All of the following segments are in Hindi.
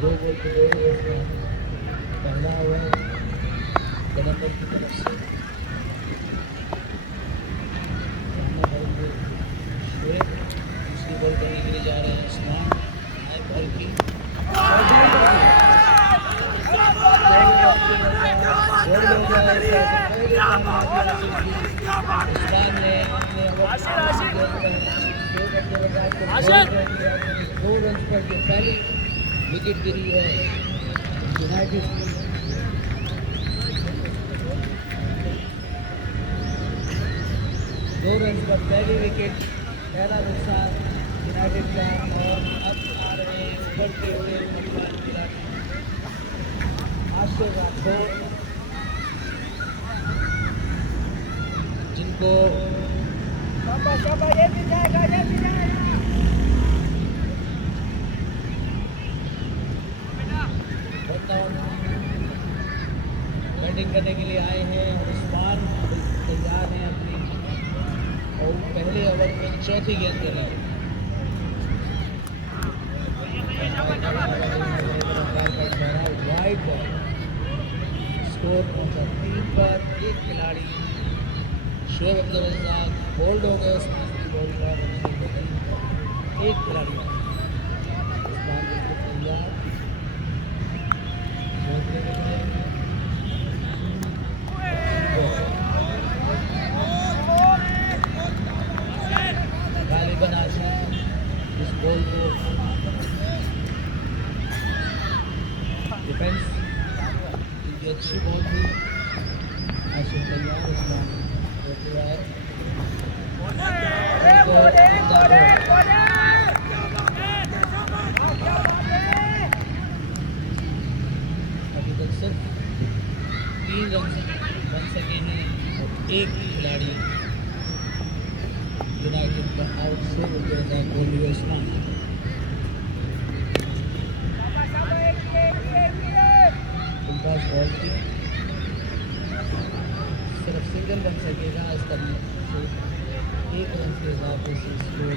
दो गोल के दो पहला हुआ है कदम की तरफ से दूसरी बॉल करने के लिए जा रहे हैं उस्मान हाई बॉल की उस्मान ने दो रन पर जो पहली विकेट गिरी है यूनाइटेड दो रन पर पहली विकेट पहला नुकसान यूनाइटेड का और अब आ रहे हैं उभरते हुए खिलाड़ी आशिर राठौर जिनको बैटिंग करने के लिए आए हैं उस्मान तैयार हैं अपनी और पहले ओवर में चौथी गेंद कर रहे हैं वाइड बॉल स्कोर पहुंचा 3 पर एक खिलाड़ी शोएब अब्दुल रज़ाक बोल्ड हो गए उस्मान की बॉल पर एक खिलाड़ी उस्मान तैयार गालिबन आशिक इस बॉल को डिफेंस की अच्छी बॉल थी आशिक तैयार उस्मान अभी तक सिर्फ 3 रन बन सके हैं और एक खिलाड़ी यूनाइटेड का आउट से हो गया था गोल्ड उस्मान उनका बॉल थी सिर्फ सिंगल बन सकेगा इस तरह से एक रन के इजाफे से स्कोर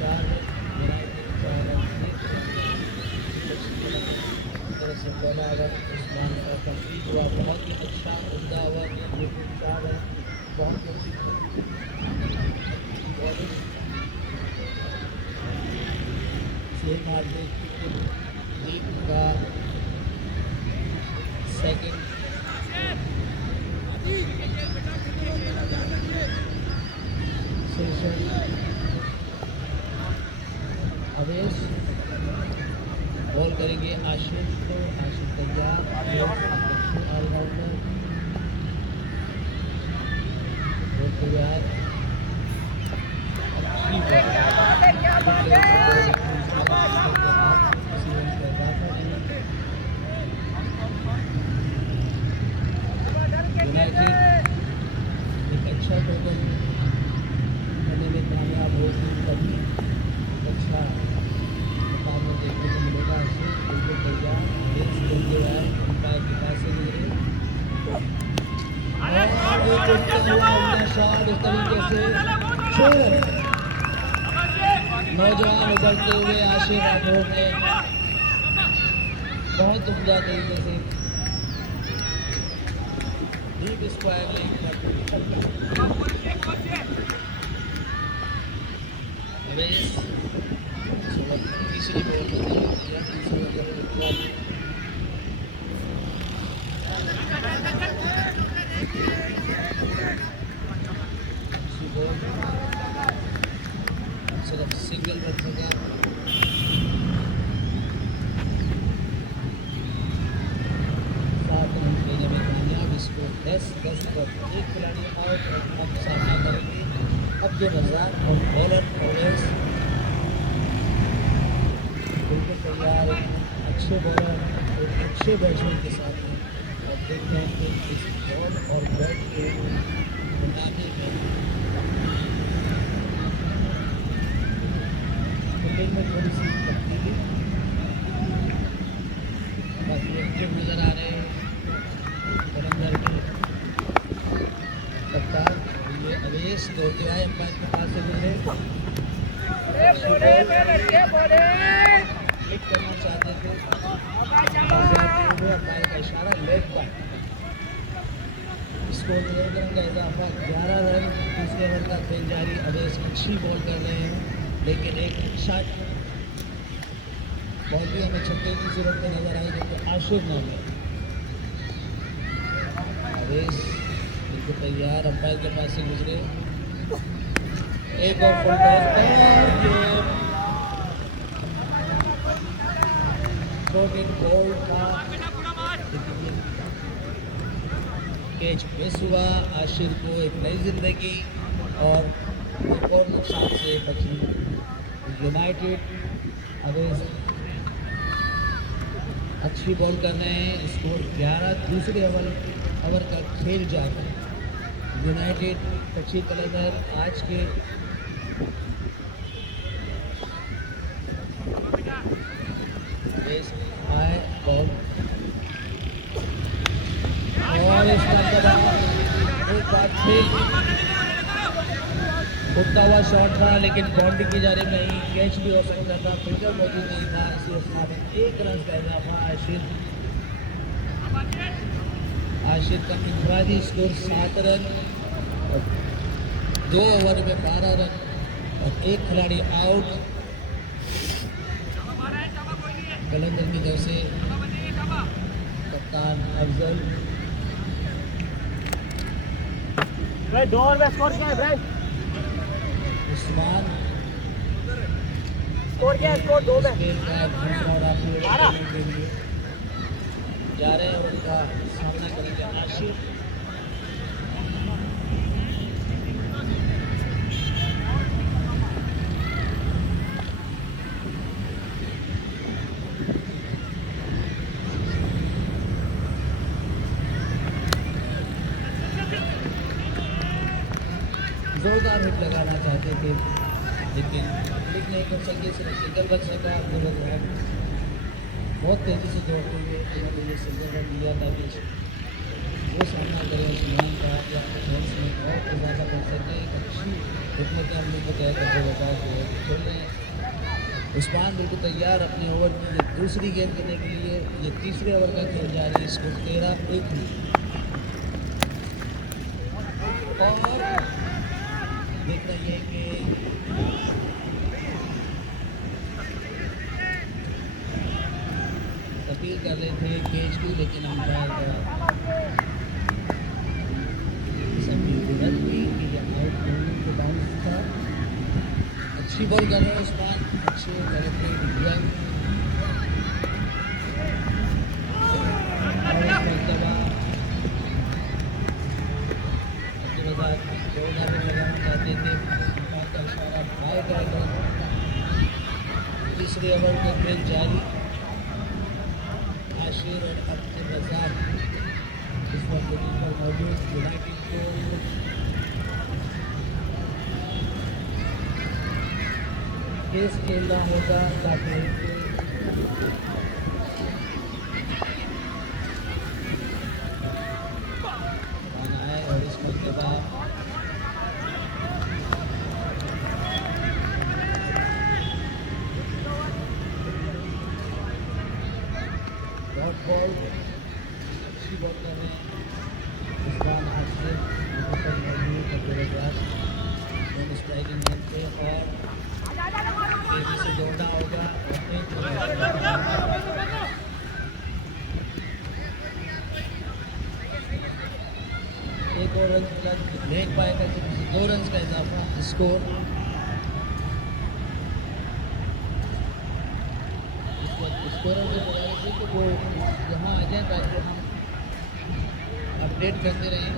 4 तरफ से पहला ओवर उस्मान का कंप्लीट हुआ बहुत ही अच्छा उम्दा ओवर लेकिन 4 रन बहुत अच्छी बॉलिंग सेम हार्दिक लीग का सेकंड सेशन अवेश बॉल करेंगे आशिफ को आशिफ तैयार ऑलराउंडर तैयार एक अच्छा टोटल करने में कामयाब होगी तभी अच्छा मुकाबला देखने को मिलेगा इसे बिल्कुल तैयार रेस करते हुए अंपायर के पास से शॉट इस तरीके से नौजवान उभरते हुए आशिर राठौर ने बहुत उम्दा तरीके से डीप स्क्वायर तीसरी बॉल सिर्फ सिंगल रन होगा स्कोर 10 पर एक खिलाड़ी आउट और अब सामना करेंगे अब्दुल रज़ाक और बॉलर ऑलवेज बिल्कुल तैयार अच्छे बॉलर और अच्छे बैट्समैन के साथ हैं और देखते हैं कि इस बॉल और बैट के मुकाबले में फील्डिंग में थोड़ी सी तब्दीली बाकी एक्टिव नज़र आ रहे हैं कलंदर के कप्तान। ये अवेश दौड़ते आए अंपायर के पास से गुजरे क्लिक करना चाहते थे अंपायर का इशारा लेग पर स्कोर 2 रन का इजाफा 11 रन दूसरे ओवर का खेल जारी। अवेश अच्छी बॉल कर रहे हैं लेकिन एक शॉट बॉल भी हमें 36 रन पे नजर आई लेकिन आशिर न हुए। अवेश बिल्कुल तैयार अंपायर के पास से गुजरे एक और फुल बॉल का कैच मिस हुआ। आशिर को एक नई जिंदगी और एक और नुकसान से बची यूनाइटेड। अवेश अच्छी बॉल कर रहे हैं स्कोर 11 दूसरे ओवर का खेल जारी। यूनाइटेड कच्ची कलंदर आज के आए बॉल और इसका एक बार फिर उठता हुआ शॉट था लेकिन बाउंड्री की जाने में ही कैच भी हो सकता था। फिल्डर मौजूद नहीं था इसी एक रन का इजाफा आशिर का इंफरादी स्कोर 7 रन और 2 ओवर में 12 रन और एक खिलाड़ी आउट। कलंदर की तरफ से कप्तान अफजल उस्मान स्कोर क्या है? स्कोर 2 पे जा रहे हैं और उनका सामना करेंगे आशिफ। जोरदार हिट लगाना चाहते थे लेकिन हिट नहीं कर सके, सिर्फ सिंगल बच सका। बहुत तेज़ी से दौड़ते हुए उन्होंने ये सिंगल रन दिया ताकि वो सामना करें उस्मान का या रन में बहुत इजाफा कर सके। अच्छी हिटने के हम लोग को तय करते बताया कि खेल रहे हैं। उस्मान बिल्कुल तैयार अपने ओवर की ये दूसरी गेंद करने के लिए। ये तीसरे ओवर का खेल जा रही है, इसको 13-1 और देख रही है कि अपील कर रहे थे कैच की लेकिन अंपायर रन की आउट के बाउंस था। अच्छी बॉल कर रहे हैं उस्मान, अच्छे तीसरे ओवर का खेल जारी। आशिर और अब्दुल रज़ाक इस वक्त पर मौजूद। यूनाइटेड को तेज खेलना होगा ताकि बनाए और इस वक्त के बाद बॉल अच्छी बॉल कर रहे हैं इस बार आशिर स्ट्राइकिंग पे और तेजी से दौड़ना होगा। एक और रन देख पाएगा कि 2 रन का इजाफा स्कोर। स्कोरर को बोला थे कि वो यहाँ आ जाए ताकि हम अपडेट करते रहें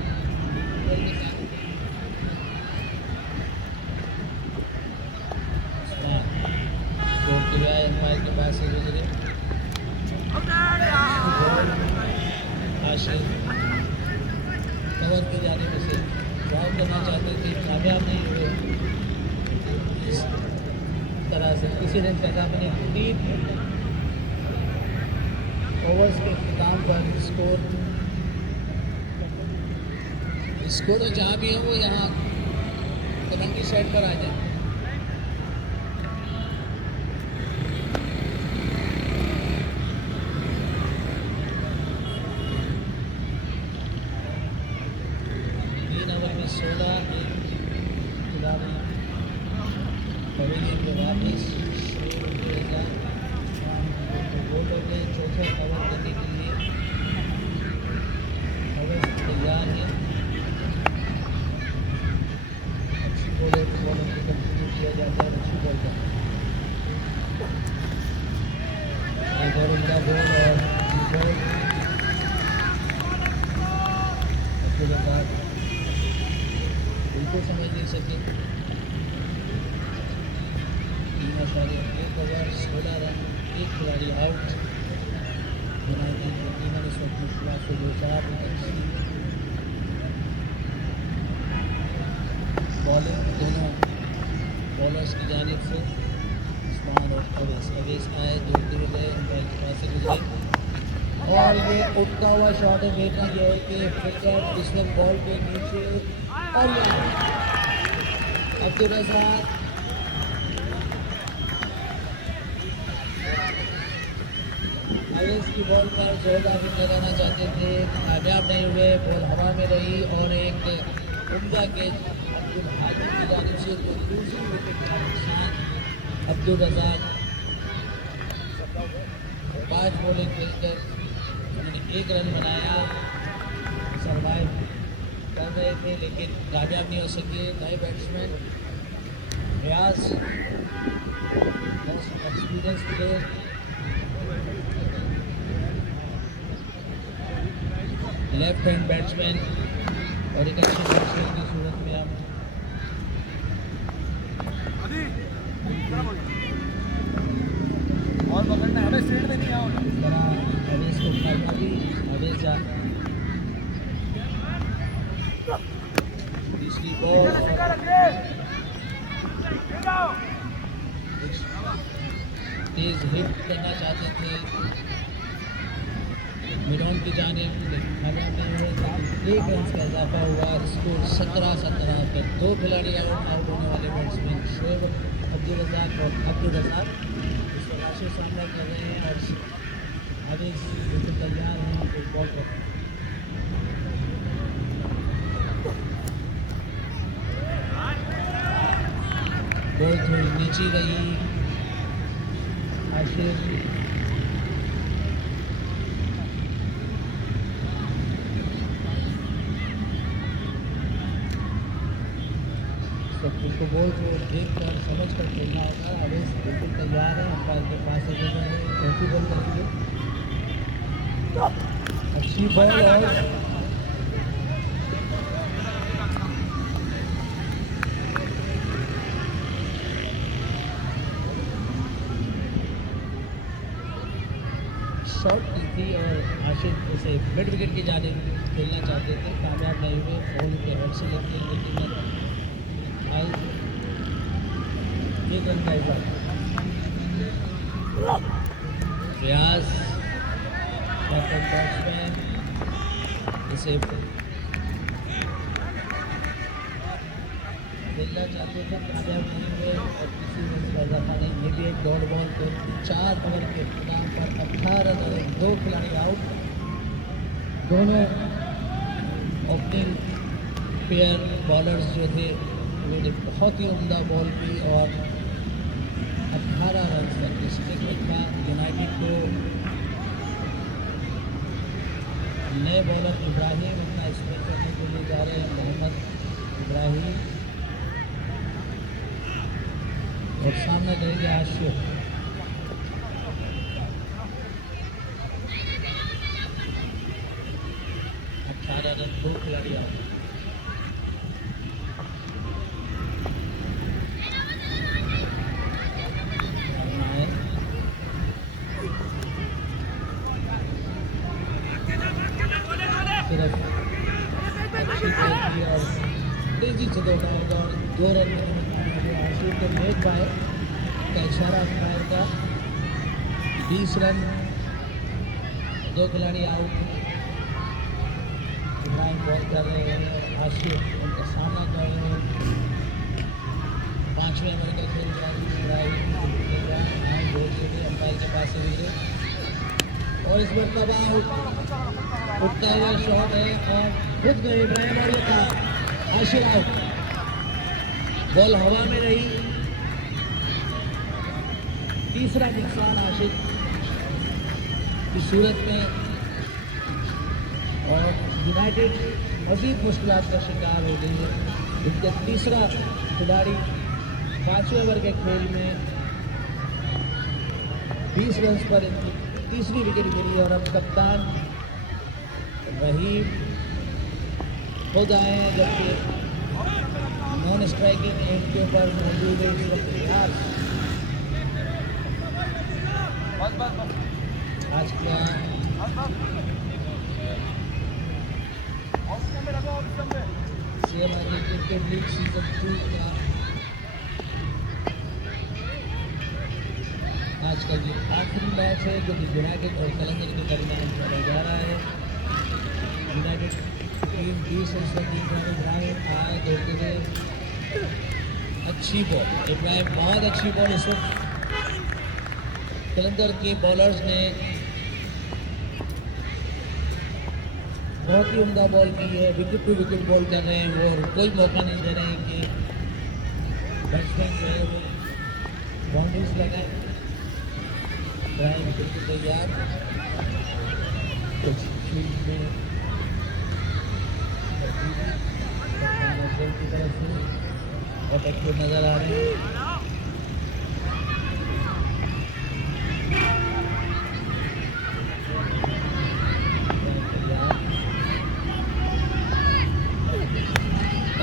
अंपायर के पास से गुजरे आशिक कवर की जाने में से ड्रॉप करना चाहते थे, कामयाब नहीं हुए। इस तरह से किसी ने कहा अपने 3 ओवर्स के इख्तिताम पर स्कोर जहाँ भी है वो यहाँ कमेंट्री साइड पर आ जाए। बिल्कुल समझ नहीं सके। 3.16 रन, एक खिलाड़ी आउट। बॉलिंग दोनों बॉलर्स की जानिब से उस्मान और अवेस आए, दौड़ते हुए गए, अंपायर के पास से गुजरे और ये उठता हुआ शॉट है। देखना यह है कि विकेट इस वक्त बॉल के नीचे और अब्दुल रज़ाक अवेस की बॉल पर जोरदार हिट लगाना चाहते थे, कामयाब नहीं हुए। बॉल हवा में रही और एक उम्दा कैच अब्दुल हादी की जानिब से, तो दूसरी विकेट का नुकसान। अब्दुल रज़ाक 5 बॉलिंग खेलकर उन्होंने 1 रन बनाया, सर्वाइव कर रहे थे लेकिन कामयाब नहीं हो सके। नए batsman Riaz, experience player, left hand batsman और एक अच्छे बैट्समैन की सूरत में आप और पकड़ना हमें स्ट्रेट में नहीं आओ ना। इस तरह अवेस को कामयाबी। अवेस जा तीसरी बॉल तेज हिट करना चाहते थे मिडॉन की जानिब, लेकिन कामयाब नहीं हुए। 1 रन का इजाफा हुआ, स्कोर 17-17 पर। 2 खिलाड़ी आउट होने वाले बैट्समैन शोएब अब्दुल रज़ाक और अब्दुल रज़ाक इस वक्त से सामना कर रहे हैं और आगे बिल्कुल तैयार हैं एक बॉल पर। बॉल थोड़ी नीचे गई, आशिर सबको बॉल को देख कर समझ कर खेलना होगा। अवेस बिल्कुल तैयार है, अंपायर के पास से चौथी बॉल करेंगे। अच्छी बॉल और शॉट की थी और आशिक उसे मिड विकेट की जानिब खेलना चाहते थे, कामयाब नहीं हुए। बॉल के हेड से लेके लेकिन ये रन का इजाफा। रियाज बैट्समैन इसे खेलना चाहते थे, कामयाब नहीं हुए और किसी रन का इजाफा नहीं। ये भी एक डॉट बॉल पर 4 ओवर के इख्तिताम पर 18 रन, 2 खिलाड़ी आउट। दोनों ओपनिंग पेयर बॉलर्स जो थे उन्होंने बहुत ही उम्दा बॉल की और 18 रन तक स्ट्रिक रखा। यूनाइटेड को नए बॉलर इब्राहिम अपना स्पिन करने के लिए जा रहे हैं, मोहम्मद इब्राहिम, और सामने करेंगे आशिफ। रन, 2 खिलाड़ी आउट। 2 रन में आशिफ के लेग बाय का इशारा अंपायर का। 20 रन, 2 खिलाड़ी आउट। इब्राहिम बॉल कर रहे हैं, आशिफ उनका सामना कर रहे हैं। 5वें ओवर का खेल जारी। इब्राहिम अंपायर के पास से गिरे और इस मरतबा उठता हुआ शॉट है और खुद गए इब्राहिम और ये था आशिफ आउट। बॉल हवा में रही। तीसरा नुकसान आशिफ की सूरत में और यूनाइटेड मजीद मुश्किलात का शिकार हो गई है। इनका तीसरा खिलाड़ी 5वें ओवर के खेल में 20 रन पर इनकी तीसरी विकेट गिरी और अब कप्तान रहीम खुद आए हैं, जबकि नॉन स्ट्राइकिंग एंड के ऊपर मौजूद है इस वक्त यार। आज क्या CMI क्रिकेट लीग सीजन 2 का आज का ये आखिरी मैच है जो कि यूनाइटेड और कलंदर के दरमियान खेला जा रहा है। यूनाइटेड टीम 20 रन से जीत रही है। इब्राहिम आए दौड़ते हुए, अच्छी बॉल, इब्राहिम बहुत अच्छी बॉल। इस वक्त कलंदर के बॉलर्स ने बहुत ही उम्दा बॉल की है। विकेट टू विकेट बॉल कर रहे हैं वो और कोई मौका नहीं दे रहे हैं कि बैट्समैन जो है वो बाउंड्रीज लगाए। इब्राहिम बिल्कुल तैयार, कुछ फील्ड में की तरफ से अटैक को नजर आ रहे हैं।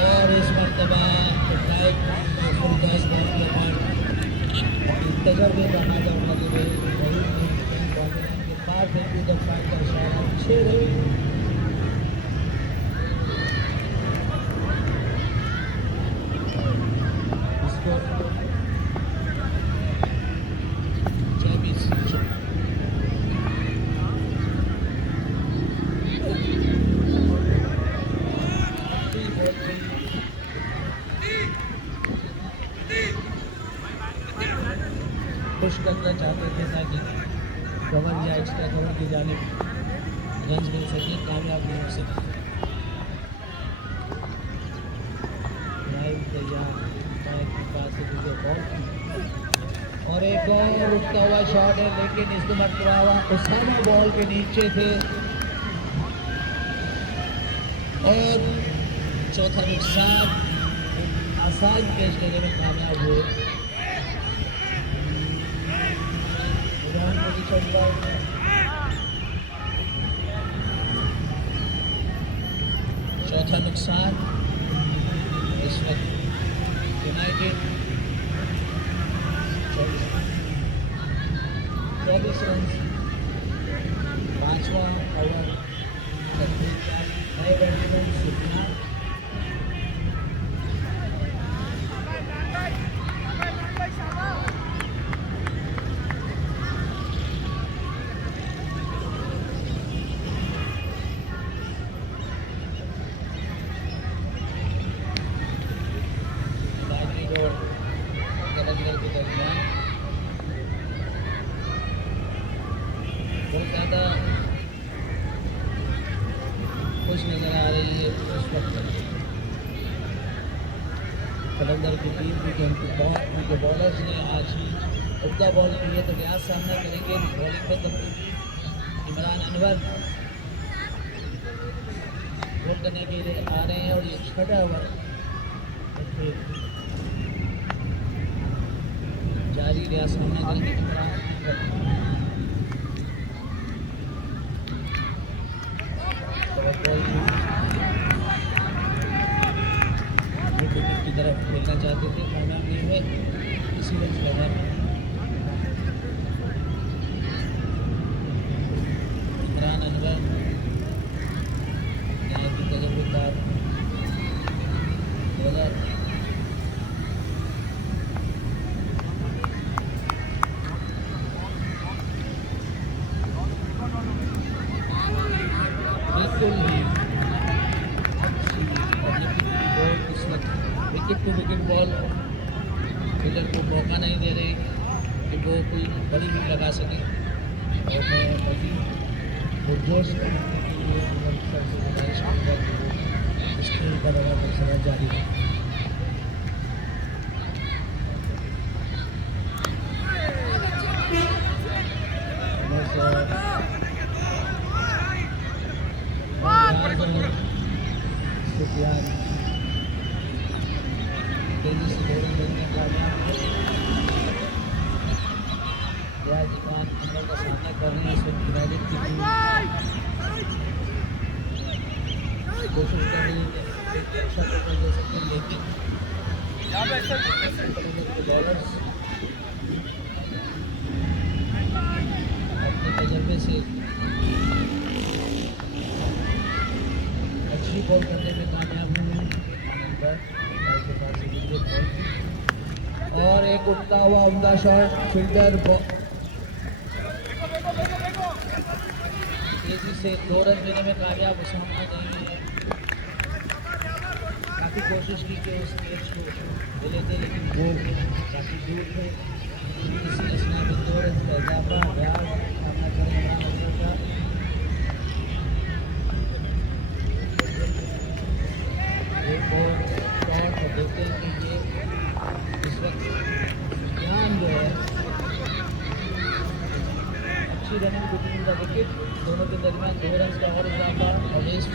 और इस मरतबा तजर्बे का फायदा उठाते हुए के पास का इशारा 6 रन। इसको 24 खुश करना चाहते थे ताकि कवर या एक्स्ट्रा कवर की जानिब रन मिल सके, कामयाब नहीं हो सके। तैयार के पास से बॉल और एक और रुकता हुआ शॉट है, लेकिन इस मरतबा उसामा बॉल के नीचे थे और चौथा नुकसान आसान कैच लेने में कामयाब हुए। पोजीशन पर चौथा नुकसान। इस वक्त यूनाइटेड 24 रन, 5वां ओवर, नए बैट्समैन सुफियान के दरमियान बहुत ज़्यादा खुश नज़र आ रही है उस वक्त कलंदर की टीम भी, उनके बॉलर्स ने आज उम्दा बॉल की है तो क्या सामना करेंगे। बॉलिंग पे तब्दीली, इमरान अनवर बॉल करने के लिए आ रहे हैं और ये 6वां ओवर जारी रहा। सामने करेंगे इमरान की तरफ खेलना चाहते थे, कामयाब नहीं हुए, इसी रन वजह इमरान अनवर तजर्बेकार बॉलर बिल्कुल ही अच्छी और लिखी बॉल इस वक्त wicket to wicket ball. Fielder को मौका नहीं दे रहे कि वो कोई बड़ी हिट लगा सके और मैं मजीद पुरजोश करने के लिए उधर सर से गुजारिश करूँगा कि वो स्क्रीन पर रहा सिलसिला जारी है। सुफियान तेजी से दौड़ने में कामयाब है। रियाज इकबाल अंदर का सामना कर रहे हैं इस वक्त यूनाइटेड की टीम कोशिश कर रही है अच्छा टक्कर दे सकते हैं लेकिन बॉलर्स अपने तजर्बे से अच्छी बॉल करने में कामयाब हुए और एक उठता हुआ उम्दा शॉट फील्डर तेजी से 2 रन देने में कामयाब सामना नहीं है। काफ़ी कोशिश की कि उस कैच को ले लेते लेकिन वो काफ़ी दूर थे। इसी असना में 2 रन का इजाफा रियाज सामना करें इमरान अफजल का। एक और शॉट और देखते हैं कि ये इस वक्त सुफियान जो है अच्छी रनिंग बिटवीन द विकेट दोनों के दरमियान 2 रन का और इजाफा। अवेश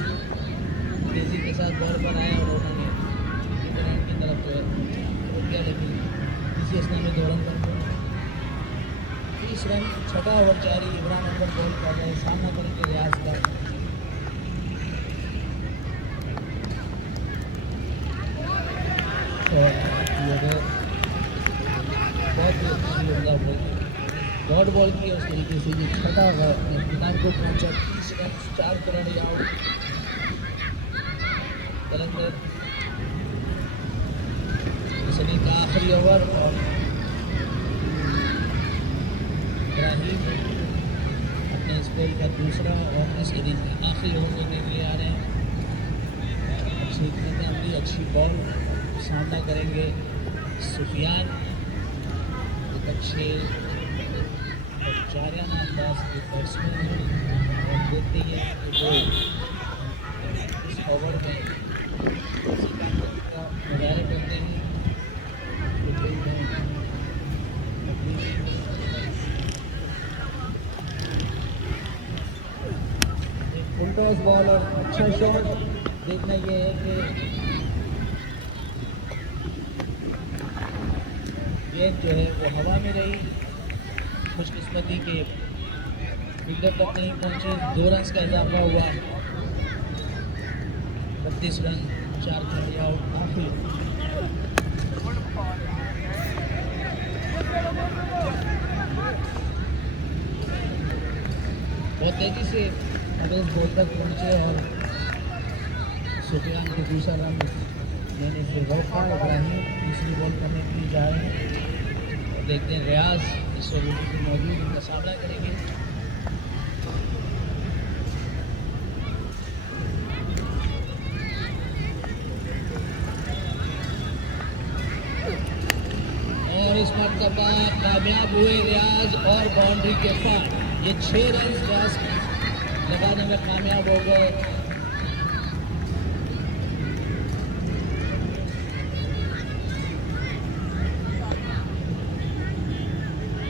तेज़ी के साथ बॉल पर आए और उन्होंने इंग्लैंड की तरफ जो है रोक दिया लेकिन इसी असना में 2 रन पर 30 रन 6वां ओवर जारी। इमरान अकबर बॉल कर रहे हैं सामना करेंगे रियाज का। बहुत ही अच्छी उम्दा बॉल डॉट बॉल की उस तरीके से ये 6वां इम्तिहान को पहुंचा। 30 रन 4 रन आउट। कलंदर इस इनिंग का आखिरी ओवर और इब्राहिम अपने इस बॉल का दूसरा और इस इनिंग का आखिरी ओवर करने के लिए आ रहे हैं। अच्छी अपनी अच्छी बॉल सामना करेंगे सुफियान एक अच्छे जारियाना अंदाज के बैट्समैन हैं और देखते हैं कि वो इस ओवर में किसी ताकत का मुजाहरा करते हैं। फुल बॉल और अच्छा शॉट। देखना ये है कि गेंद जो है वो हवा में रही। खुशकिस्मती के फील्डर तक नहीं पहुंचे। 2 रन का इजाफा हुआ। 32 रन 4 खिलाड़ी आउट। आखिर बहुत तेजी से अवेश बॉल तक पहुंचे और सुफियान को दूसरा रन लेने से रोका। इब्राहिम तीसरी बॉल करने के लिए जा रहे हैं और देखते हैं रियाज इस ओवर में मौजूद उनका सामना करेंगे। और इस मरतबा कामयाब हुए रियाज और बाउंड्री के पार। ये 6 रन रियाज लगाने में कामयाब हो गए।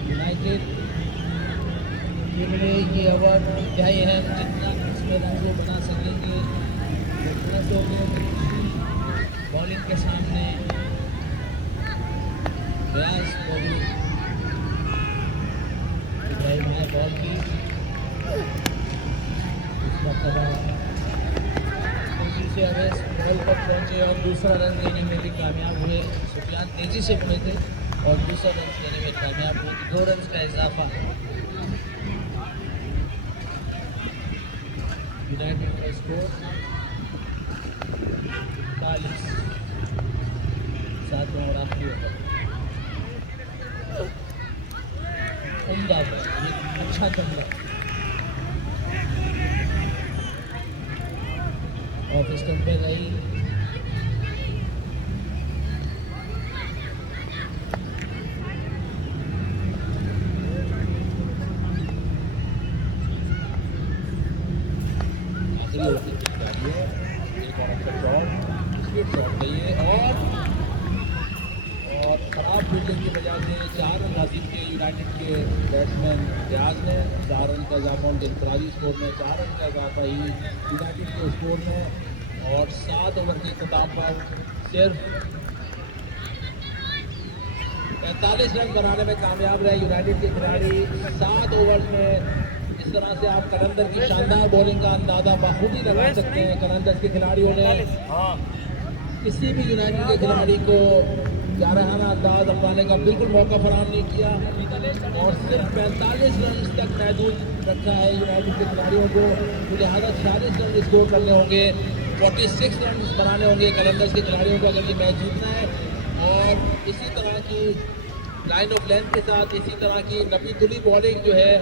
यूनाइटेड के लिए ये ओवर इंतहाई है। जितना इसमें रन को बना सकेंगे उतना तो बॉलिंग के सामने रियाज मौजूद। इब्राहिम है बॉल की तेजी से अवेश बॉल पर पहुंचे और दूसरा रन लेने में भी कामयाब हुए। सुफियान तेजी से मुड़े थे और दूसरा रन लेने में कामयाब हुए। 2 रन का इजाफा। यूनाइटेड का स्कोर 41 7 और आखिरी ओवर। उम्दा अच्छा चंदा ऑफ स्टंप पे गई। आखिरी ओवर की गेंद जा रही है, एक और अच्छा शॉट, स्ट्रेट शॉट गई है और खराब फील्डिंग की वजह से 4 रन हासिल किए यूनाइटेड के बैट्समैन रियाज ने। 4 रन का इजाफा उनके इंफरादी स्कोर में, 4 रन का इजाफा ही यूनाइटेड के स्कोर में और 7 ओवर के इख्तिताम पर सिर्फ 45 रन बनाने में कामयाब रहे यूनाइटेड के खिलाड़ी। 7 ओवर में इस तरह से आप कलंदर की शानदार बॉलिंग का अंदाजा बखूबी लगा सकते हैं। कलंदर के खिलाड़ियों ने किसी भी यूनाइटेड के खिलाड़ी को जारहाना अंदाज अपनाने का बिल्कुल मौका फराहम नहीं किया और सिर्फ 45 रन तक महदूद रखा है यूनाइटेड के खिलाड़ियों को। तो लिहाजा 46 रन स्कोर करने होंगे, 46 रन बनाने होंगे कलंदर्स के खिलाड़ियों को अगर ये मैच जीतना है। और इसी तरह की लाइन ऑफ लेंथ के साथ इसी तरह की नबी तुली बॉलिंग जो है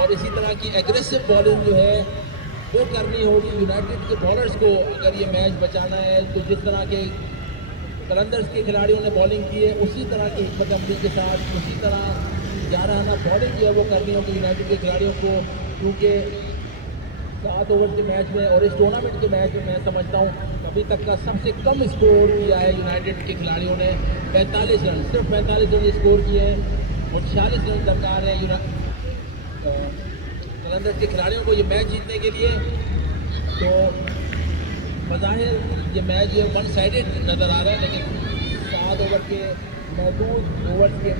और इसी तरह की एग्रेसिव बॉलिंग जो है वो करनी होगी यूनाइटेड के बॉलर्स को अगर ये मैच बचाना है। तो जिस तरह के कलंदर्स के खिलाड़ियों ने बॉलिंग की है उसी तरह की हिकमत अमली के साथ उसी तरह जारहाना बॉलिंग जो है वो करनी होगी यूनाइटेड के खिलाड़ियों को। क्योंकि 7 ओवर के मैच में और इस टूर्नामेंट के मैच में मैं समझता हूँ अभी तक का सबसे कम स्कोर किया है यूनाइटेड के खिलाड़ियों ने। 45 रन, सिर्फ 45 रन स्कोर किए हैं और 46 रन दरकार है कलंदर्स के खिलाड़ियों को ये मैच जीतने के लिए। तो बज़ाहिर ये मैच जो वन साइडेड नज़र आ रहा है, लेकिन 7 ओवर के महदूद ओवर्स के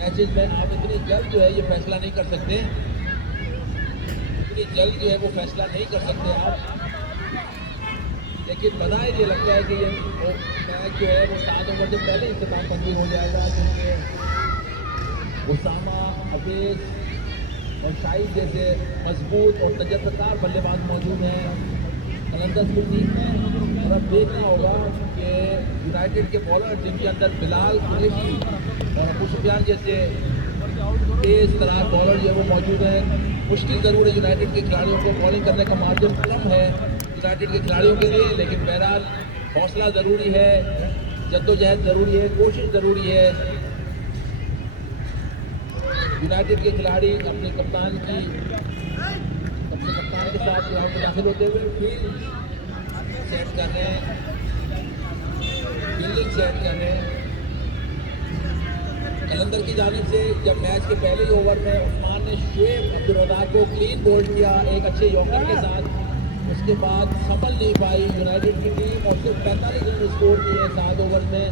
मैचेस में आप इतनी जल्द जो है ये फैसला नहीं कर सकते, इतनी जल्द जो है वो फैसला नहीं कर सकते आप। लेकिन बज़ाहिर ये लगता है कि ये मैच जो है वो 7 ओवर से पहले इख्तिताम पसंद हो जाएगा, क्योंकि उसामा, अवेश और शाहिद जैसे मजबूत और तजर्बेकार बल्लेबाज मौजूद हैं कलंदर्स की टीम में। और अब देखना होगा कि यूनाइटेड के बॉलर जिनके अंदर बिलाल कुरैशी और अबू सुफियान जैसे तेज़ तरार बॉलर जो है वो मौजूद हैं। मुश्किल ज़रूर है यूनाइटेड के खिलाड़ियों को, बॉलिंग करने का मार्जिन कम है यूनाइटेड के खिलाड़ियों के लिए, लेकिन बहरहाल हौसला ज़रूरी है, जद्दोजहद ज़रूरी है, कोशिश ज़रूरी है। यूनाइटेड के खिलाड़ी अपने कप्तान के साथ ग्राउंड में दाखिल होते हुए फील्ड सेट कर रहे हैं, फील्डिंग सेट कर रहे हैं। कलंदर की जानिब से जब मैच के पहले ही ओवर में उस्मान ने शुएब अब्दुल रज़ाक को क्लीन बोल्ड किया एक अच्छे यॉर्कर के साथ, उसके बाद संभल नहीं पाई यूनाइटेड की टीम और सिर्फ 45 रन स्कोर किए 7 ओवर में।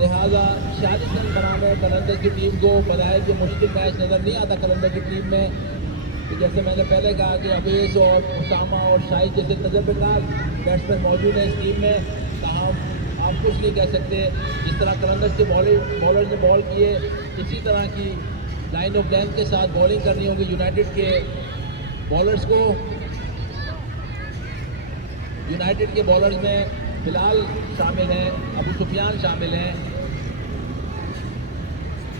लिहाजा 46 रन बनाने कलंदर की टीम को बजाय कि मुश्किल मैच नज़र नहीं आता कलंदर की टीम में। तो जैसे मैंने पहले कहा कि अवेश और उसामा और शाहिद जैसे तजर्बेकार बैट्समैन मौजूद हैं इस टीम में, ताहम आप कुछ नहीं कह सकते। जिस तरह कलंदर के बॉलर ने बॉल किए इसी तरह की लाइन ऑफ लेंथ के साथ बॉलिंग करनी होगी यूनाइटेड के बॉलर्स को। यूनाइटेड के बॉलर्स में बिलाल शामिल हैं, अबू सुफियान शामिल हैं।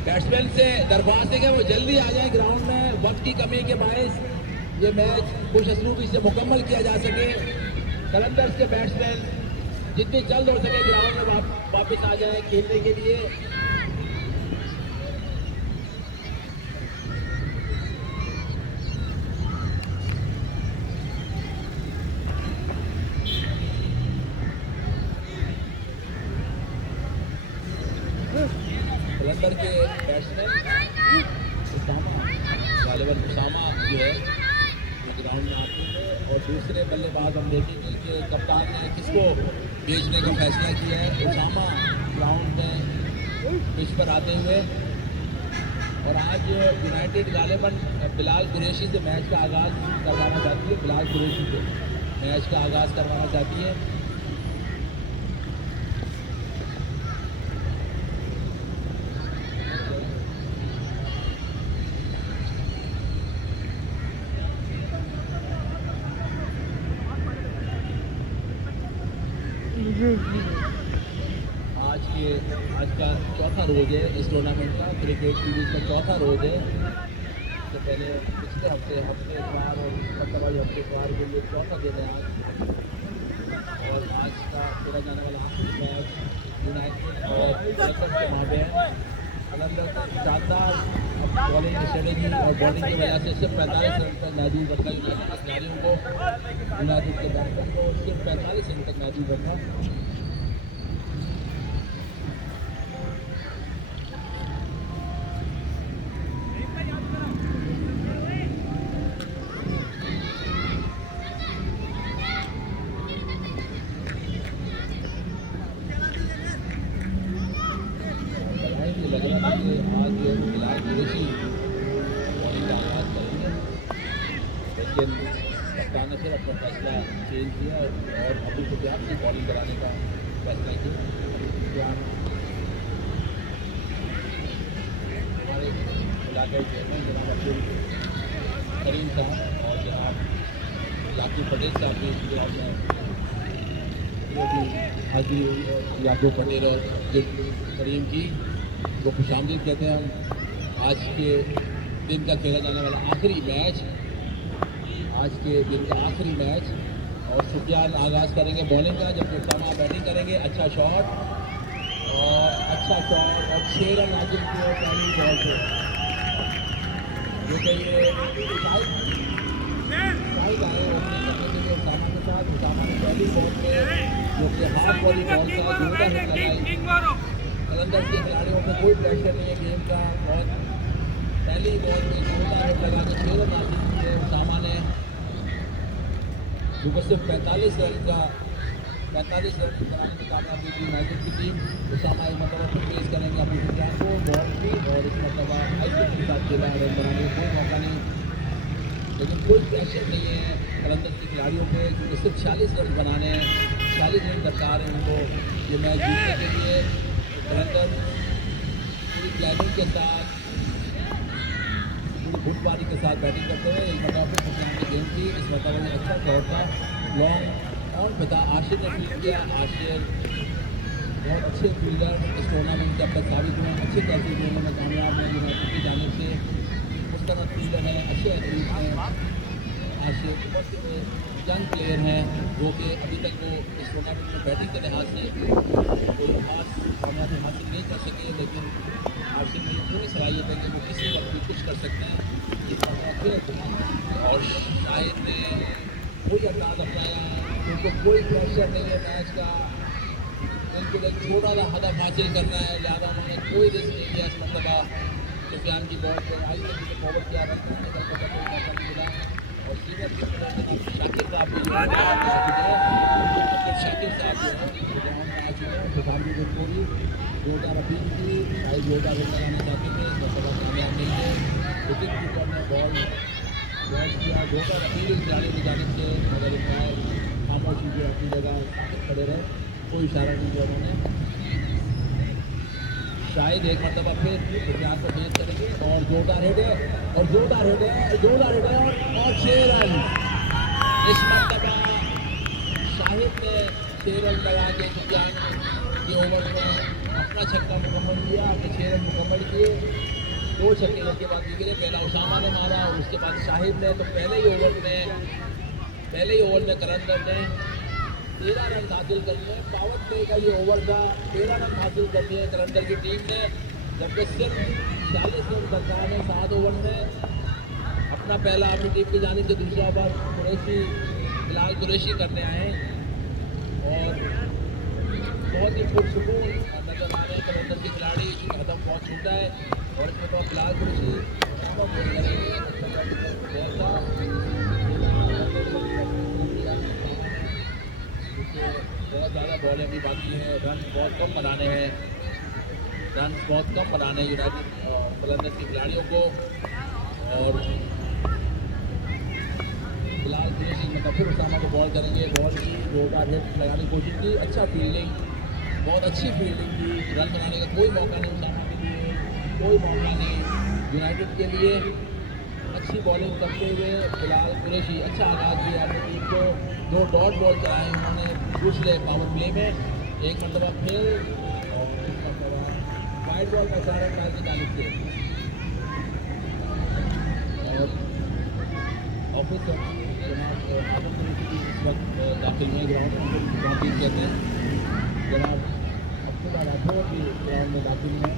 बैट्समैन से दरख्वास्त है कि वो जल्दी आ जाए ग्राउंड में, वक्त की कमी के बायस ये मैच खुश असलूबी से मुकम्मल किया जा सके। कलंदर्स के बैट्समैन जितनी जल्द हो सके ग्राउंड में वापस आ जाए खेलने के लिए। कलंदर के बैट्समैन गालिबन उसामा जो है वो ग्राउंड में आते हैं और दूसरे बल्लेबाज हम देखेंगे कि कप्तान ने किसको भेजने का फैसला किया है। उसामा ग्राउंड में पिच पर आते हुए और आज यूनाइटेड गालिबन बिलाल कुरैशी से मैच का आगाज़ करवाना चाहती है, बिलाल कुरैशी से मैच का आगाज़ करवाना चाहती है। आज का चौथा रोज़ है इस टूर्नामेंट का, क्रिकेट सीरीज का चौथा रोज़ है। तो पहले पिछले हफ्ते इतवार और 17 हफ्ते इतवार के लिए चौथा दिन है आज। और आज का खेला जाने वाला आखिरी मैच यूनाइटेड और कलंदर के मामले है। कलंदर शानदार बॉलिंग स्ट्रेटेजी और बॉलिंग की वजह से सिर्फ 45 रन तक महदूद रखा यूनाइटेड के खिलाड़ियों को, यूनाइटेड के बैट्समैन को सिर्फ 45 रन तक महदूद रखा। लग रहा है कि आज बिलाल कुरैशी बॉलिंग का आगाज करेंगे, लेकिन कप्तान ने फिर अपना फैसला चेंज किया और अबू सुफियान की बॉलिंग कराने का फैसला किया। अबू सुफियान हमारे इलाके चेयरमैन जनाब अब्दुल करीम साहब और जनाब याकूब पटेल साहब भी इस ग्राउंड में हाजिरी हुई और याकूब पटेल और करीम की वो खुशामदीद कहते हैं हम। आज के दिन का खेला जाने वाला आखिरी मैच, आज के दिन का आखिरी मैच, और सुफियान आगाज़ करेंगे बॉलिंग का, जबकि उसामा बैटिंग करेंगे। अच्छा शॉट और 6 रन हासिल किए पहली बॉल से। जो कहिए शाहिद आए ओपनिंग करने के लिए उसामा के साथ। उसामा ने पहली बॉल में जो कि हाफ वाली बॉल का जोरदार हिट लगाई। कलंदर के खिलाड़ियों को कोई प्रेशर नहीं है गेम का, और पहली बॉल में जोरदार हिट लगा के 6 रन हासिल किए उसामा ने, जो सिर्फ 45 रन बनाने में कामयाब हुई यूनाइटेड की टीम। उसामा इस मतलब फिर पेश करेंगे अबू सुफियान को बॉल की, और इस मतलब आईपीएल के साथ खेला रन बनाने का कोई मौका नहीं, लेकिन कोई प्रेशर नहीं है कलंदर के खिलाड़ियों पे, क्योंकि सिर्फ 46 रन बनाने हैं, 46 रन दरकार है उनको ये मैच जीतने के लिए। कलंदर पूरी प्लानिंग के साथ, पूरी बुटबारी के साथ बैटिंग करते हुए एक मतलब फिर सुफियान की गेम की। इस मतलब में अच्छा शॉट था, लॉन्ग और पिता आशिर ने फील्ड किया। आशिर बहुत अच्छे फील्डर इस टूर्नामेंट के अब तक साबित हुए हैं, अच्छे कैसे गेमों में कामयाब हैं यूनाइटेड की जानिब से। मुस्तनद फील्डर हैं, अच्छे एथलीट हैं। आशिर यंग प्लेयर हैं जो कि अभी तक वो इस टूर्नामेंट में बैटिंग के लिहाज से कोई खास कामयाबी हासिल नहीं कर सके, लेकिन आशिर में पूरी सलाहियत है कि वो किसी वक्त भी कुछ कर सकते हैं। इस मौके और शाहिद ने कोई अंदाज अपनाया है, उनको कोई प्रेशर नहीं है मैच का, बिल्कुल एक छोटा सा हदफ हासिल करना है, ज़्यादा उन्होंने कोई रिस्क नहीं लिया। इस मतलब सुफियान की बॉल पर आई ने फॉरवर्ड किया, रन बनाने का कोई मौका नहीं मिला। और सीनियर शाकिर साहब भी जो है शाकिर साहब जो है ग्राउंड में आ चुके हैं। सुफियान की पूरी जोरदार अपील की, शायद जोरदार रन लगाना चाहते थे, मतलब कामयाब नहीं थे। विकेट कीपर ने बॉल बैट किया, जोरदार अपील खिलाड़ी की जानिब से, मगर इम्पायर खामोशी की अपनी जगह खड़े रहे, कोई इशारा नहीं किया उन्होंने। शायद एक मरतबा फिर सुफियान को फेस करेंगे और जोरदार हिट है, और जोरदार हिट है और 6 रन। इस मरतबा शाहिद ने 6 रन लगा के सुफियान के ओवर में अपना छक्का मुकम्मल किया, कि 6 रन मुकम्मल किए। 2 छक्के जबकि बाकी गिरे, पहला उसामा ने मारा और उसके बाद शाहिद ने। तो पहले ही ओवर में कलंदर ने 13 रन हासिल कर लिए। पावर प्ले का ये ओवर था, 13 रन हासिल कर लिए कलंदर की टीम ने, जबकि सिर्फ 40 रन दरकार है 7 ओवर में। अपना पहला अपनी टीम की जानिब से दूसरा ओवर बिलाल कुरैशी करने आए, और बहुत ही पुरसुकून नजर आ रहे हैं कलंदर के खिलाड़ी। कदम बहुत छोटा है, और इसमें तो बिलाल कुरैशी बहुत ज़्यादा बॉलें भी बाकी हैं, रन बहुत कम बनाने हैं यूनाइटेड कलंदर के खिलाड़ियों को। और बिलाल कुरैशी मतलब फिर उसामा को बॉल करेंगे, बॉल की जोरदार हिट लगाने की कोशिश की, अच्छा फील्डिंग, बहुत अच्छी फील्डिंग की। रन बनाने का कोई मौका नहीं उसामा के लिए, कोई मौका नहीं यूनाइटेड के लिए। अच्छी बॉलिंग करते हुए बिलाल कुरैशी अच्छा आगाज़ किया अपनी टीम को। 2 डॉट बॉल कराए उन्होंने दूसरे पावर प्ले में, एक मरतबा फिर, और इस मरतबा वाइड बॉल का 4 रन की जानिब से। और ऑफिस आदम की इस वक्त दाखिल हुए ग्राउंड में, उनको ग्राउंड कहते हैं। जनाब अब्दुल्ला राठौर भी ग्राउंड में दाखिल हुए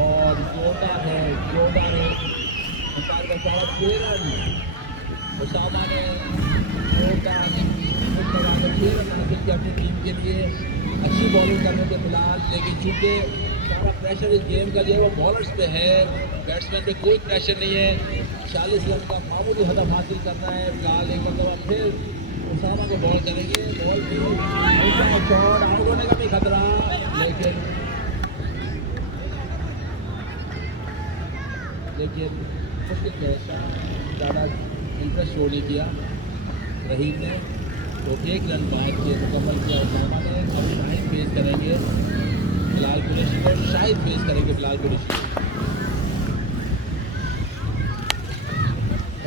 और जोरदार है अंपायर का इशारा 6 रन। उसामा ने जोरदार हिट लगाकर 6 रन हासिल किया अपनी टीम के लिए। अच्छी बॉलिंग करने के फिलहाल, लेकिन चूंकि सारा प्रेशर इस गेम का जो है वो बॉलर्स पे है, बैट्समैन पे कोई प्रेशर नहीं है। 40 रन का मामूली हदफ हासिल करना है फिलहाल। एक मतलब फिर उसामा को बॉल करेंगे, बॉल भी हल्का शॉट, आउट होने का भी खतरा, लेकिन मुश्किल कैसा ज़्यादा इंटरेस्ट शो नहीं किया रहीम ने, तो 1 रन बाद के मुकम्मल किया उसामा ने। अब शाहिद फेस करेंगे बिलाल कुरैशी को, शाहिद फेस करेंगे बिलाल कुरैशी।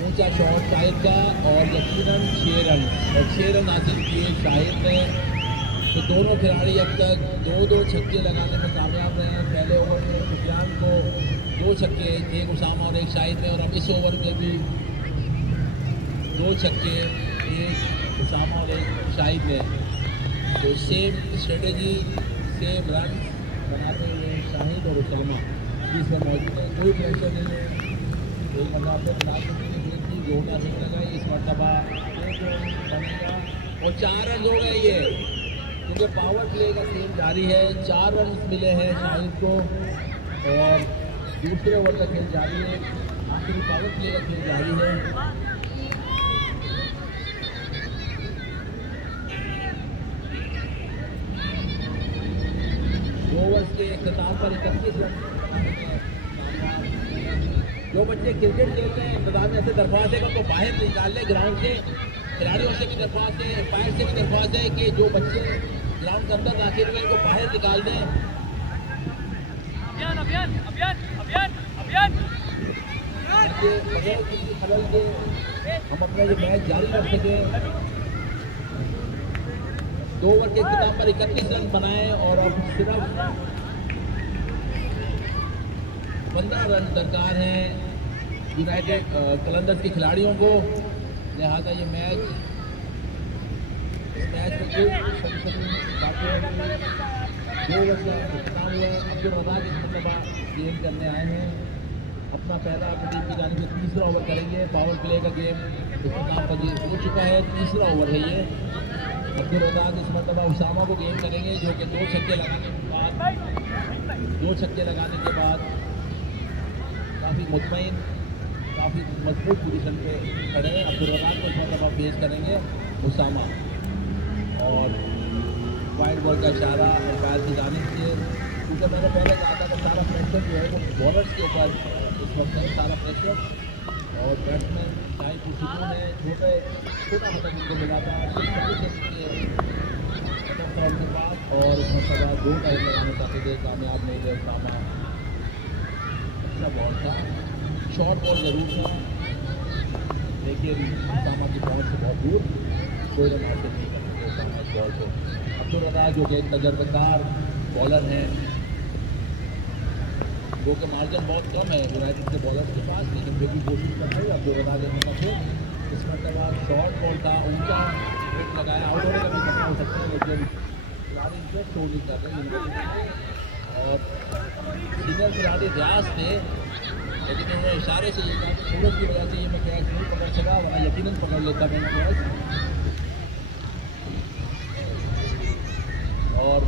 ऊंचा शॉट शाहिद का और यकीनन 6 रन, और 6 रन हासिल किए शाहिद ने। तो दोनों खिलाड़ी अब तक 2-2 छक्के लगाने में कामयाब रहे हैं। पहले ओवर में सुफियान को 2 छक्के, एक उसामा और एक शाहिद ने, और अब इस ओवर में भी 2 छक्के, एक उसामा और एक शाहिद ने। तो सेम स्ट्रेटेजी, सेम रन बनाते हुए शाहिद और उसामा इस पर मौजूद है। कोई प्रेशर नहीं है। एक मरतबा फिर फिलहाल जोड़ा हिट लगाई, इस मरतबा बनेगा और 4 रन हो गए ये, क्योंकि पावर प्ले का खेल जारी है। 4 रन मिले हैं शाहिद को और दूसरे ओवर का खेल जारी है। आखिरी पावर प्ले का खेल जारी है। ओवर्स के इख्तिताम पर 31 रन बनाने में कामयाब। जो बच्चे क्रिकेट खेलते हैं, इंतजाम में ऐसे दरख्वास्त है कि उनको बाहर निकाल लें ग्राउंड से। खिलाड़ियों से भी दरख्वास्त है, एम्पायर से भी दरख्वास्त है कि जो बच्चे ग्राउंड के अंदर दाखिल हुए इनको बाहर निकाल दें। अभियान अभियान अभियान अभियान बगैर किसी खलल के हम अपना ये मैच जारी रख सकें। 2 ओवर के इख्तिताम पर 31 रन बनाए और अब सिर्फ 15 रन दरकार हैं यूनाइटेड कलंदर्स के खिलाड़ियों को। लिहाजा ये मैच, इस मैच में कोई बातें 2 ओवर का इख्तिताम हुआ है। अब्दुल रज़ाक इस मरतबा गेम करने आए हैं। अपना पहला अपनी टीम की जानिब से तीसरा ओवर करेंगे। पावर प्ले का गेम इख्तिताम पजीर हो चुका है, तीसरा ओवर है ये। अब्दुल रज़ाक इस मरतबा उसामा को गेम करेंगे, जो कि 2 छक्के लगाने के बाद काफ़ी मुतमईन, काफ़ी मजबूत पोजीशन पे खड़े हैं। अब्दुल रज़ाक को इस मरतबा फेस करेंगे उसामा, और वाइड बॉल का इशारा एम्पायर की जानिब से, क्योंकि मैंने पहले कहा था कि सारा प्रेशर जो है वो बॉलर्स के ऊपर इस वक्त है, सारा प्रेशर, और बैट्समैन टाइम पुरसुकून है, छोटा खतम उनको मिला था उनके पास, और इस मरतबा 2 टाइम लगाना चाहते थे, कामयाब नहीं हुए उसामा। अच्छा बॉल था, शॉर्ट बॉल ज़रूर था, लेकिन उसामा की पहुँच से बहुत दूर, कोई रन हासिल नहीं कर सके उसामा इस बॉल को। अब्दुल रज़ाक जो कि एक तजर्बेकार बॉलर हैं, जो कि मार्जिन बहुत कम है यूनाइटेड के बॉलर्स के पास, लेकिन फिर भी कोशिश कर रहे हैं अब्दुल रज़ाक ने मतलब इस मरतबा शॉर्ट बॉल था, ऊंचा हिट लगाया, आउट होने का भी खतरा हो सकता है, लेकिन खिलाड़ी इंटरेस्ट शो नहीं कर रहे। और सीनियर खिलाड़ी रियाज थे, लेकिन उन्होंने इशारे से ये कहा सूरज की वजह से ये मैं कैच नहीं पकड़ सका, वरना यकीनन पकड़ लेता मैं कैच। और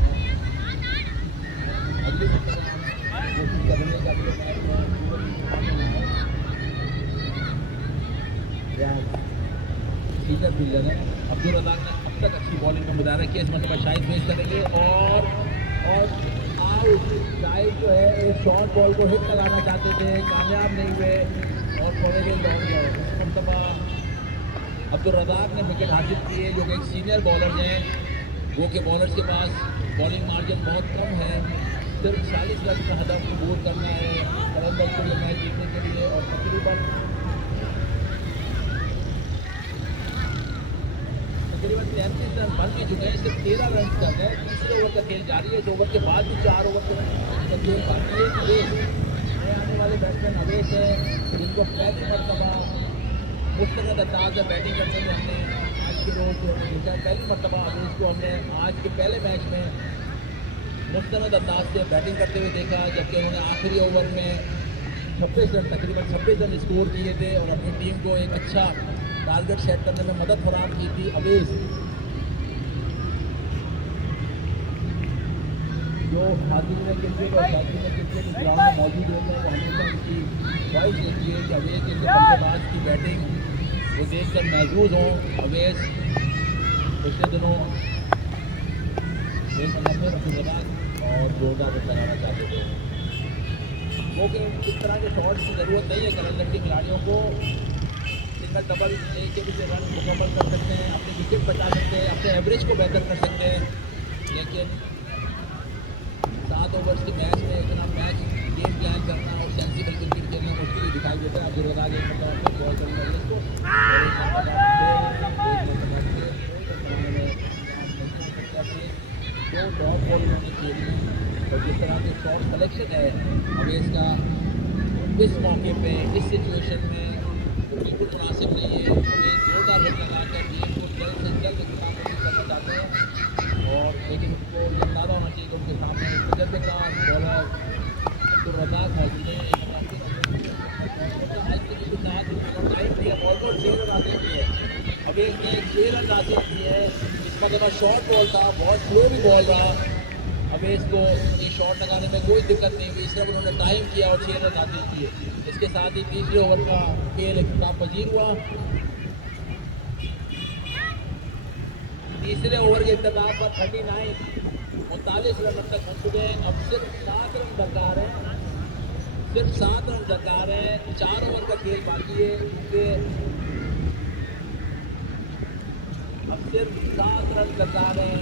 अगली कोशिश करने का सीनियर फील्डर है अब्दुल रज़ाक ने अब तक अच्छी बॉलिंग का मुजाहरा किया। इस मतलब शाहिद फेस करेंगे और आउट। शाहिद जो है एक शॉर्ट बॉल को हिट लगाना चाहते थे, कामयाब नहीं हुए और पड़े गए लॉन्ग बॉल। इस मरतबा अब्दुल रज़ाक ने विकेट हासिल किए, जो कि एक सीनियर बॉलर हैं, वो के बॉलर्स के पास बॉलिंग मार्जिन बहुत कम है, सिर्फ 40 रन का हदफ कबूल करना है कलंदर्स को ये मैच जीतने के लिए। और तकरीबन 33 रन बन भी चुके हैं, सिर्फ 13 रन कर रहे हैं। तीसरे ओवर का खेल जारी है, इस ओवर के बाद भी 4 ओवर का खेल बाकी है। नए आने वाले बैट्समैन अवेश है, जिनको पहली मरतबा मुस्तनद अंदाज में बैटिंग करते हुए हमने आज के रोज देखा, पहली मरतबा अवेश को हमने आज के पहले मैच में मुस्तनद अंदाज से बैटिंग करते हुए देखा, जबकि उन्होंने आखिरी ओवर में 26 रन तकरीबन 26 रन स्कोर किए थे और अपनी टीम को एक अच्छा टारगेट सेट करने में मदद फराहम की थी। अवेश जो हाजिर में क्रिकेट और शादी में क्रिकेट ग्राउंड में मौजूद होते हैं, वो हमेशा उनकी ख्वाहिश होती है कि अवेश जैसे बल्लेबाज की बैटिंग वो देख कर महजूज हों। अवेश पिछले दिनों एक नंबर रसूलबाग और जोरदार रन लगाना चाहते थे, लेकिन इस तरह के शॉट्स की ज़रूरत नहीं है। कलंदर के खिलाड़ियों को सिंगल डबल एक के भी रन मुकम्मल कर सकते हैं, अपनी विकेट बचा सकते हैं, अपने एवरेज को बेहतर कर सकते हैं, लेकिन 7 ओवर्स के मैच में इतना मैच गेम प्लान करना और सेंसिबल क्रिकेट खेलना मुश्किल दिखाई देता है। अब्दुल एक मतलब बॉल चल रहा है इसको दो डॉट बॉल उन्होंने खेली और जिस तरह के शॉट कलेक्शन है अवेश का इस मौके पे इस सिचुएशन में तो बिल्कुल मुनासिब नहीं है। उन्हें जोरदार रन लगाकर गेम को जल्द से जल्द खिलाफ करना चाहते हैं, और लेकिन उनको ये अंदाजा होना चाहिए कि उनके सामने एक तजर्बेकार बॉलर अब्दुल मौजूद है। ऑलमोस्ट 6 रन हासिल किए हैं, अवेश ने 6 रन हासिल किए हैं। इसका जब शॉर्ट बॉल था, बहुत स्लो भी बॉल रहा, अवेश को ये शॉट लगाने में कोई दिक्कत नहीं हुई। इस तरह उन्होंने टाइम किया और 6 रन हासिल किए। इसके साथ ही तीसरे ओवर का खेल इख्तिताम पजीर हुआ। तीसरे ओवर के इख्तिताम पर 39 रन तक पहुँच चुके हैं। अब सिर्फ 7 रन दरकार है, सिर्फ 7 रन दरकार है। 4 ओवर का खेल बाकी है, क्योंकि अब सिर्फ 7 रन दरकार है।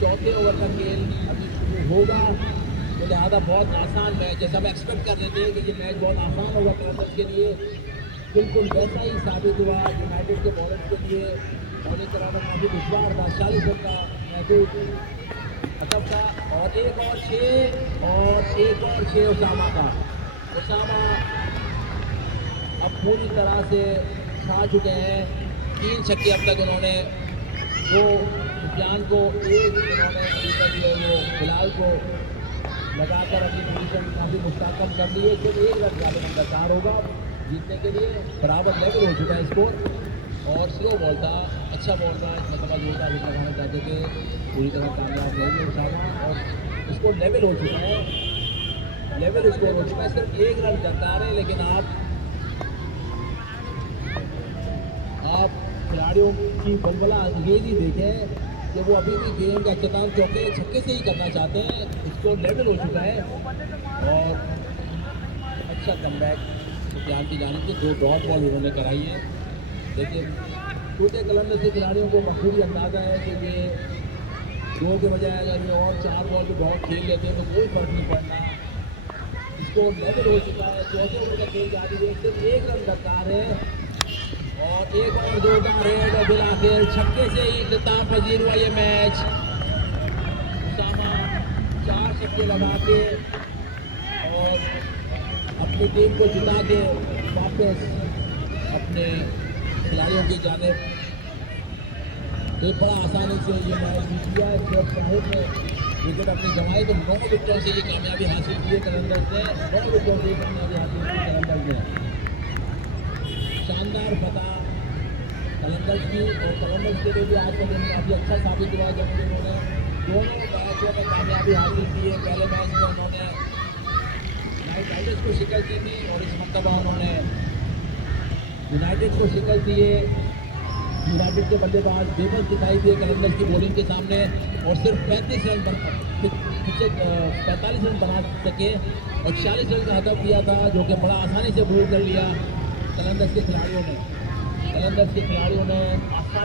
चौथे ओवर का खेल अभी शुरू होगा, तो लिहाजा बहुत आसान मैच, जैसा हम एक्सपेक्ट कर रहे थे कि ये मैच बहुत आसान होगा कलंदर्स के लिए, बिल्कुल वैसा ही साबित हुआ। यूनाइटेड के बॉलर्स के लिए बॉलिंग कराना काफ़ी दुश्वार था। 40 रन का महसूस खत्म था, और एक और 6 उसामा का। उसामा अब पूरी तरह से छा चुके हैं। 3 छक्के अब तक उन्होंने वो जान को एक उन्होंने अभी तक जो वो फिलहाल को लगाकर अपनी पोजीशन काफ़ी मुस्तकम कर ली है। सिर्फ 1 रन ज़्यादा दरकार होगा जीतने के लिए। बराबर लेवल हो चुका है स्कोर, और स्लो बॉल था, अच्छा बॉल था, इस मतलब जोरदार रन लगाना चाहते थे, पूरी तरह कामयाब नहीं हुए उसामा, और स्कोर लेवल हो चुका है, लेवल स्कोर हो चुका है। सिर्फ 1 रन दरकार है, लेकिन आप खिलाड़ियों की बलबला अंगेजी देखें कि वो अभी भी गेम का अख्तिताम चौके छक्के से ही करना चाहते हैं। स्कोर लेवल हो चुका है, और अच्छा कमबैक सुफियान की जानिब से 2 डॉट बॉल उन्होंने कराई है। लेकिन छोटे कलंदर के खिलाड़ियों को बखूबी अंदाज़ा है कि ये 2 के बजाय अगर ये और 4 बॉल पे डॉट खेल लेते हैं तो कोई फर्क नहीं पड़ना। स्कोर लेवल हो चुका है, चौथे ओवर का खेल जारी है, सिर्फ 1 रन दरकार है, और एक और जोरदार है। बिल आखिर छक्के से ही इख्तिताम पजीर हुआ ये मैच। उसामा 4 छक्के लगा के और अपनी टीम को जिता के वापस अपने खिलाड़ियों की जानिब बड़ा आसानी से ये मैच जीत लिया है। शेख साहिब ने विकेट अपनी जमाई तो 9 विकेटों से ये कामयाबी हासिल की है कलंदर्स ने। 9 विकेटों से ये कामयाबी हासिल की कलंदर्स ने। शानदार फतह कलंदर्स की, और कलंदर्स के लिए भी आज का दिन काफ़ी अच्छा साबित हुआ, जबकि उन्होंने दोनों मैचों में कामयाबी हासिल की है। पहले मैच में उन्होंने नाइट राइडर्स को शिकस्त दी थी, और इस मरतबा उन्होंने यूनाइटेड को शिकस्त दी है। यूनाइटेड के बल्लेबाज बेबस दिखाई दिए कलंदर्स की बॉलिंग के सामने, और सिर्फ 45 रन बना सके, और 40 रन का हदफ दिया था, जो कि बड़ा आसानी से पूरा कर लिया कलंदर्स के खिलाड़ियों ने।